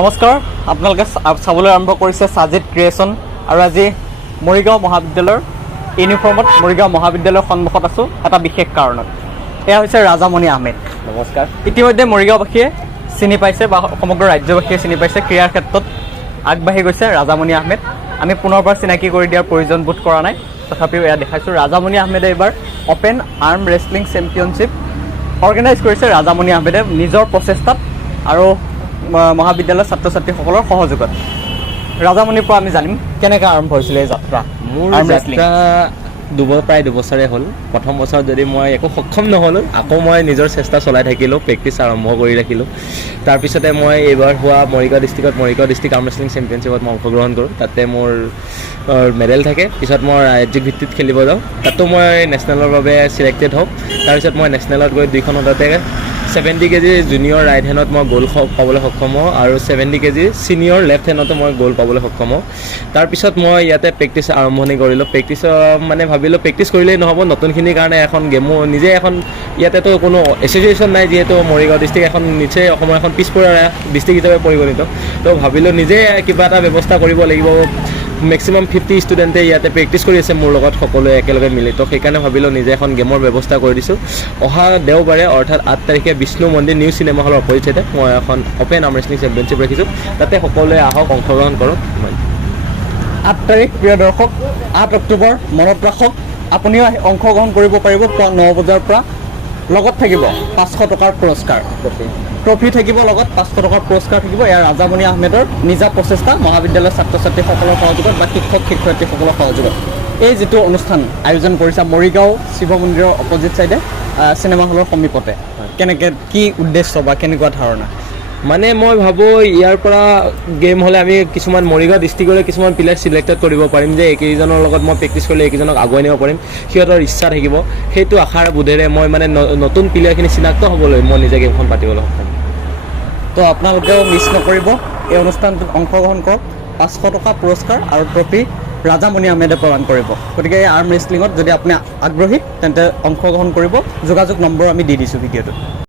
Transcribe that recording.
নমস্কাৰ আপোনালোকে চাবলৈ আৰম্ভ কৰিছে সাজিদ ক্ৰিয়েশ্যন আৰু আজি মৰিগাঁও মহাবিদ্যালয়ৰ ইউনিফৰ্মত মৰিগাঁও মহাবিদ্যালয়ৰ সন্মুখত আছো এটা বিশেষ কাৰণত এয়া হৈছে ৰাজামণি আহমেদ। নমস্কাৰ। ইতিমধ্যে মৰিগাঁওবাসীয়ে চিনি পাইছে বা সমগ্ৰ ৰাজ্যবাসীয়ে চিনি পাইছে ক্ৰীড়াৰ ক্ষেত্ৰত আগবাঢ়ি গৈছে ৰাজামণি আহমেদ। আমি পুনৰবাৰ চিনাকি কৰি দিয়াৰ প্ৰয়োজন বোধ কৰা নাই, তথাপিও এয়া দেখাইছোঁ ৰাজামণি আহমেদে এইবাৰ open arm wrestling championship organise কৰিছে ৰাজামণি আহমেদে নিজৰ প্ৰচেষ্টাত আৰু মহাবিদ্যালয়ৰ ছাত্ৰ ছাত্ৰীসকলৰ সহযোগত। ৰাজামণিৰ পৰা আমি জানিম কেনেকৈ আৰম্ভ হৈছিলে এই যাত্ৰা। মোৰ যাত্ৰা প্ৰায় দুবছৰে হ'ল। প্ৰথম বছৰত যদি মই একো সক্ষম নহ'লোঁ, আকৌ মই নিজৰ চেষ্টা চলাই থাকিলোঁ, প্ৰেক্টিছ আৰম্ভ কৰি ৰাখিলোঁ। তাৰপিছতে মই এইবাৰ হোৱা মৰিগাঁও ডিষ্ট্ৰিক্ট আৰ্ম ৰেছলিং চেম্পিয়নশ্বিপত মই অংশগ্ৰহণ কৰোঁ। তাতে মোৰ মেডেল থাকে। পিছত মই ৰাজ্যিক ভিত্তিত খেলিব যাওঁ, তাতো মই নেশ্যনেলৰ বাবে ছিলেক্টেড হওঁ। তাৰপিছত মই নেশ্যনেলত গৈ 2খন হওঁতে 70 কেজি জুনিয়ৰ ৰাইট হেণ্ডত মই গ'ল পাবলৈ সক্ষম হওঁ আৰু 70 কেজি ছিনিয়ৰ লেফ্ট হেণ্ডতো মই গ'ল পাবলৈ সক্ষম হওঁ। তাৰপিছত মই ইয়াতে প্ৰেক্টিছ আৰম্ভণি কৰিলোঁ। ভাবিলোঁ প্ৰেক্টিছ কৰিলেই নহ'ব, নতুনখিনিৰ কাৰণে এখন গেমো নিজে এখন ইয়াতেতো কোনো এছ'চিয়েশ্যন নাই, যিহেতু মৰিগাঁও ডিষ্ট্ৰিক্ট এখন নিচেই অসমৰ এখন পিছপৰা ডিষ্ট্ৰিক্ট হিচাপে পৰিগণিত। তো ভাবিলোঁ নিজে কিবা এটা ব্যৱস্থা কৰিব লাগিব। মেক্সিমাম 50 ষ্টুডেণ্টে ইয়াতে প্ৰেক্টিছ কৰি আছে মোৰ লগত, সকলোৱে একেলগে মিলি। তো সেইকাৰণে ভাবিলোঁ নিজে এখন গেমৰ ব্যৱস্থা কৰি দিছোঁ। অহা দেওবাৰে অৰ্থাৎ 8 তাৰিখে বিষ্ণু মন্দিৰ নিউ চিনেমা হলৰ অপজিটতে মই এখন অপেন আৰ্ম ৰেছলিং চেম্পিয়নশ্বিপ ৰাখিছোঁ। তাতে সকলোৱে আহক, অংশগ্ৰহণ কৰক। 8 তাৰিখ প্ৰিয় দৰ্শক, 8 অক্টোবৰ মনত ৰাখক। আপুনিও অংশগ্ৰহণ কৰিব পাৰিব পুৱা 9 বজাৰ পৰা। লগত থাকিব 500 টকাৰ পুৰস্কাৰ, ট্ৰফি থাকিব, লগত 500 টকাৰ পুৰস্কাৰ থাকিব। এয়া ৰাজামণি আহমেদৰ নিজা প্ৰচেষ্টা মহাবিদ্যালয়ৰ ছাত্ৰ ছাত্ৰীসকলৰ সহযোগত বা শিক্ষক শিক্ষয়িত্ৰীসকলৰ সহযোগত এই যিটো অনুষ্ঠান আয়োজন কৰিছে মৰিগাঁও শিৱ মন্দিৰৰ অপজিট ছাইডে চিনেমা হলৰ সমীপতে। কেনেকৈ, কি উদ্দেশ্য বা কেনেকুৱা ধাৰণা? মানে মই ভাবোঁ ইয়াৰ পৰা গেম হ'লে আমি কিছুমান মৰিগাঁও ডিষ্ট্ৰিক্টৰে কিছুমান প্লেয়াৰ ছিলেক্টেড কৰিব পাৰিম, যে এইকেইজনৰ লগত মই প্ৰেক্টিছ কৰিলে এইকেইজনক আগুৱাই নিব পাৰিম, সিহঁতৰ ইচ্ছা থাকিব। সেইটো আশাৰ বোধেৰে মই মানে নতুন প্লেয়াৰখিনি চিনাক্ত হ'বলৈ মই নিজে গেমখন পাতিবলৈ সক্ষম। তো আপোনালোকেও মিছ নকৰিব, এই অনুষ্ঠানটোত অংশগ্ৰহণ কৰক। 500 টকা পুৰস্কাৰ আৰু ট্ৰফি ৰাজামণি আহমেদে প্ৰদান কৰিব। গতিকে এই আৰ্ম ৰেছলিঙত যদি আপুনি আগ্ৰহী তেন্তে অংশগ্ৰহণ কৰিব। যোগাযোগ নম্বৰ আমি দি দিছোঁ ভিডিঅ'টোত।